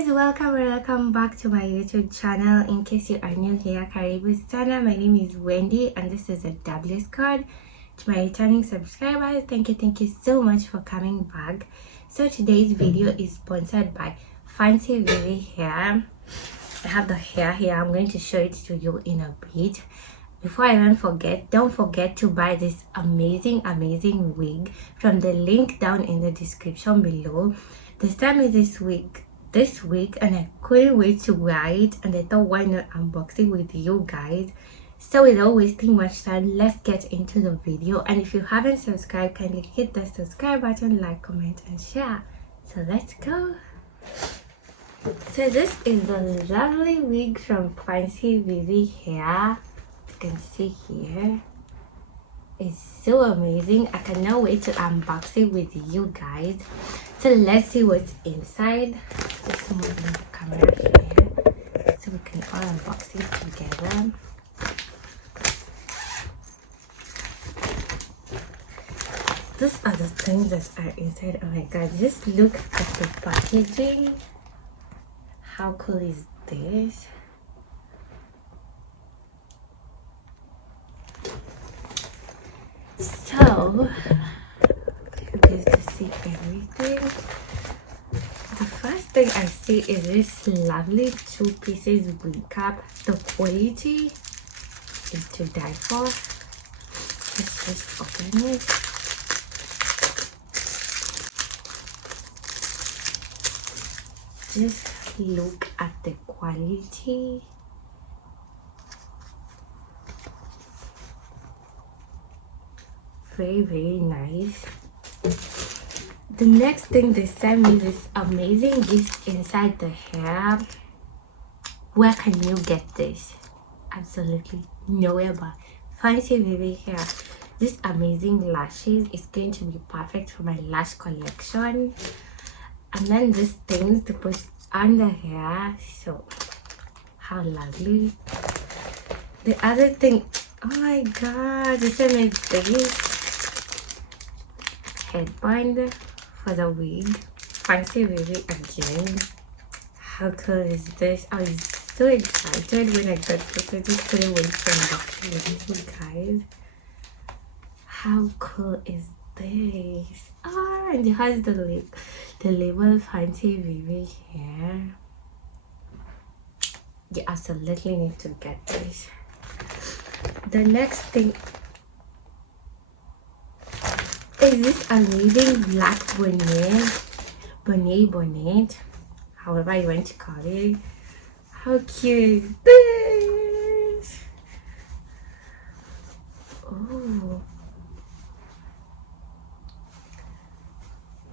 guys, welcome back to my YouTube channel. In case you are new here, karibu sana. My name is Wendy and this is a Douglas card. To my returning subscribers, thank you so much for coming back. So today's video is sponsored by FANCIVIVI Hair. I have the hair here. I'm going to show it to you in a bit. Before I even forget, don't forget to buy this amazing wig from the link down in the description below. They sent me this week and I couldn't wait to wear it, and I thought, why not unbox it with you guys? So without wasting much time, let's get into the video. And if you haven't subscribed, kindly hit the subscribe button, like, comment and share. So let's go. So this is the lovely wig from FANCIVIVI Hair. You can see here. It's so amazing. I cannot wait to unbox it with you guys. So let's see what's inside. Just move the camera here so we can all unbox it together. These are the things that are inside. Oh my god, just look at the packaging. How cool is this? So you guys to see everything. The first thing I see is this lovely 2 pieces wig cap. The quality is to die for. Let's just open it. Just look at the quality. Very nice. The next thing they sent me this amazing gift inside the hair. Where can you get this? Absolutely nowhere but FANCIVIVI Hair. This amazing lashes is going to be perfect for my lash collection. And then these things to put on the hair. So how lovely. The other thing, oh my god, they sent me this headband for the wig. FANCIVIVI again. How cool is this? I was so excited when I got this. I just couldn't wait to unbox it with you guys. How cool is this? Ah, and it has the label FANCIVIVI Hair. You absolutely need to get this. The next thing is this amazing black bonnet, however you want to call it. How cute is this? Oh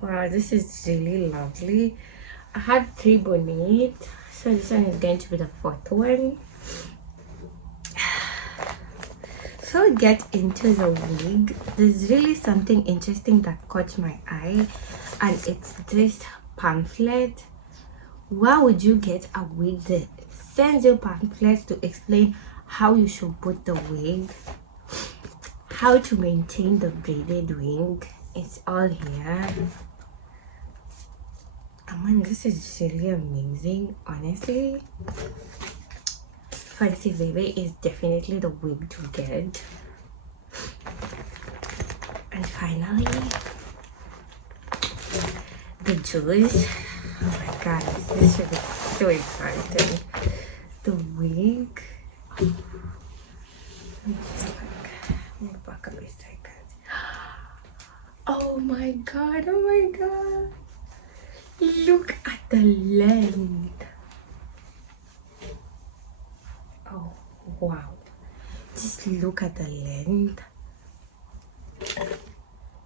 wow, this is really lovely. I have 3 bonnets, so this one is going to be the 4th one. So get into the wig. There's really something interesting that caught my eye, and it's this pamphlet. Why would you get a wig that sends you pamphlets to explain how you should put the wig, how to maintain the braided wig? It's all here. I mean, this is really amazing, honestly. FANCIVIVI is definitely the wig to get. And finally, the jewels. Oh my god, this should be so exciting. The wig. Let me back up a second. Oh my god, look at the length. Oh wow, just look at the length.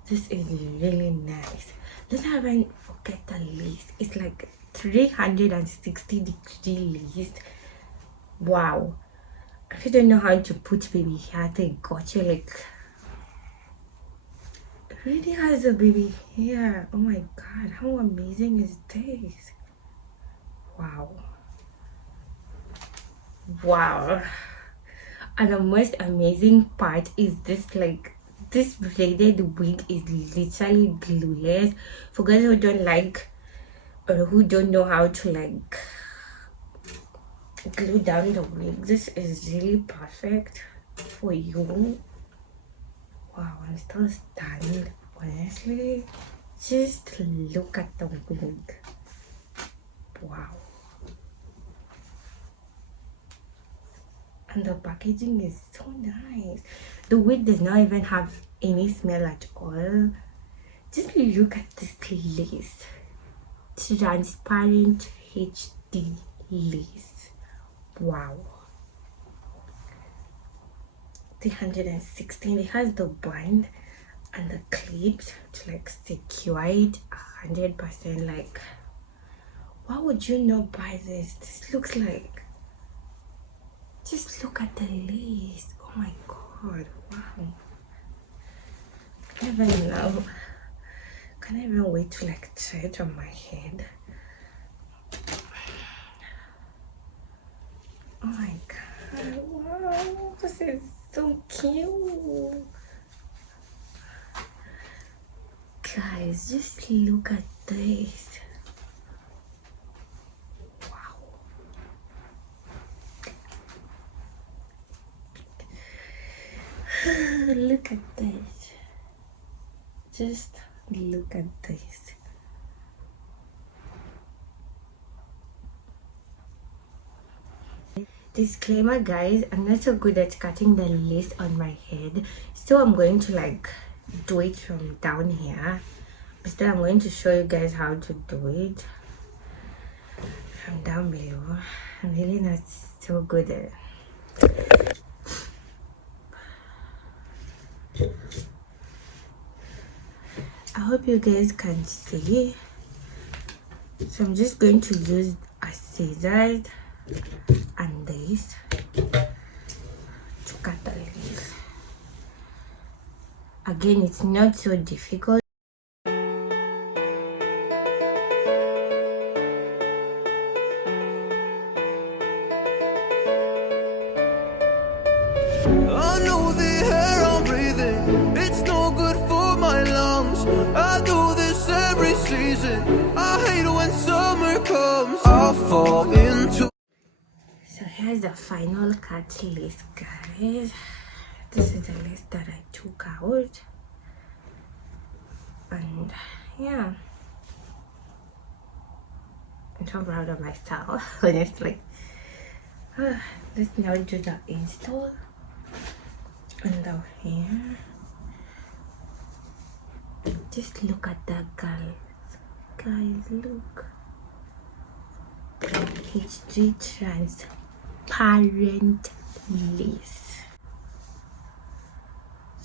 This is really nice. Let's not even forget the lace. It's like 360-degree lace. Wow. If you don't know how to put baby hair, they got you. Like, it really has a baby hair. Oh my god, how amazing is this? Wow. And the most amazing part is this, like, this braided wig is literally glueless. For guys who don't like or who don't know how to like glue down the wig, this is really perfect for you. Wow, I'm still stunned, honestly. Just look at the wig. Wow. And the packaging is so nice. The wig does not even have any smell at all. Just look at this lace. Transparent HD lace. Wow. 316. It has the band and the clips to like secure it 100%. Like, why would you not buy this? This looks like, just look at the lace. Oh my god, wow. I don't even know. Can I even wait to like try it on my head? Oh my god, wow, this is so cute. Guys, just look at this. Wow. Look at this. Just look at this. Disclaimer guys, I'm not so good at cutting the lace on my head, so I'm going to like do it from down here. Instead, I'm going to show you guys how to do it from down below. I'm really not so good at it. I hope you guys can see. So I'm just going to use a scissors and this to cut the lace. Again, it's not so difficult. I know the air I'm breathing, it's no good for my lungs. I do this every season, I hate when summer comes. I fall into. So here's the final cut lace, guys. This is the lace that I took out. And yeah, I'm so proud of myself, honestly. Let's now do the install. And down here, just look at that, guys, look. HD transparent lace.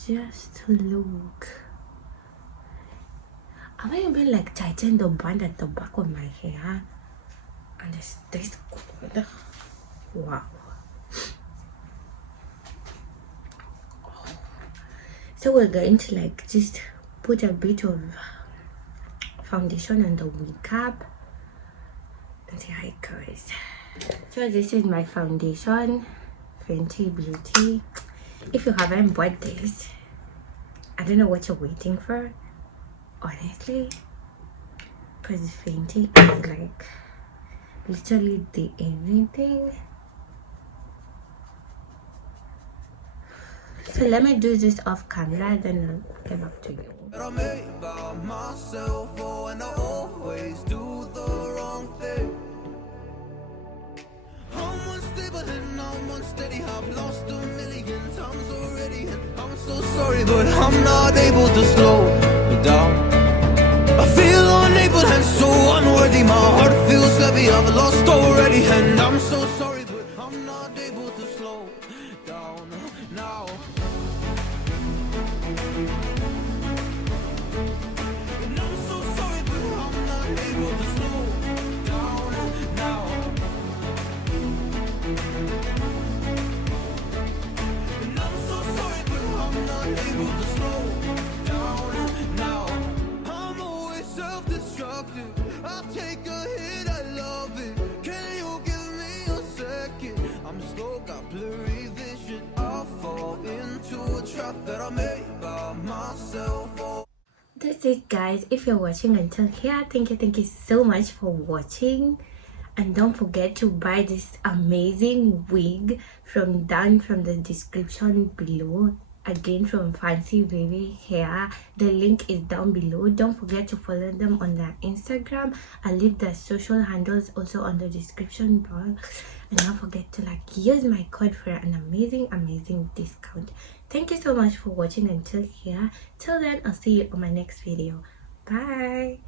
Just look. I might even like tighten the band at the back of my hair, and it's this good. Wow. So we're going to like just put a bit of foundation on the wig cap and see how it goes. So this is my foundation, Fenty Beauty. If you haven't bought this, I don't know what you're waiting for, honestly, because Fenty is like literally the everything. So let me do this off camera, then I'll get back to you. I made by myself, oh, and I always do the wrong thing. I'm unstable and I'm unsteady, I've lost a million times already, and I'm so sorry, but I'm not able to slow down. I feel unable and so unworthy, my heart feels heavy, I've lost already, and I'm so sorry, but I'm not able to slow down now. And I'm so sorry, but I'm not able to slow down now. And I'm so sorry, but I'm not able to slow down now. I'm always self-destructive, I take a hit, I love it. Can you give me a second? I'm slow, got blurry vision, I fall into a trap that I made by myself. Oh. that's it, guys. If you're watching until here, thank you so much for watching. And don't forget to buy this amazing wig down from the description below. Again, from FANCIVIVI Hair. The link is down below. Don't forget to follow them on their Instagram. I'll leave their social handles also on the description box. And don't forget to use my code for an amazing discount. Thank you so much for watching until here. Till then, I'll see you on my next video. Bye.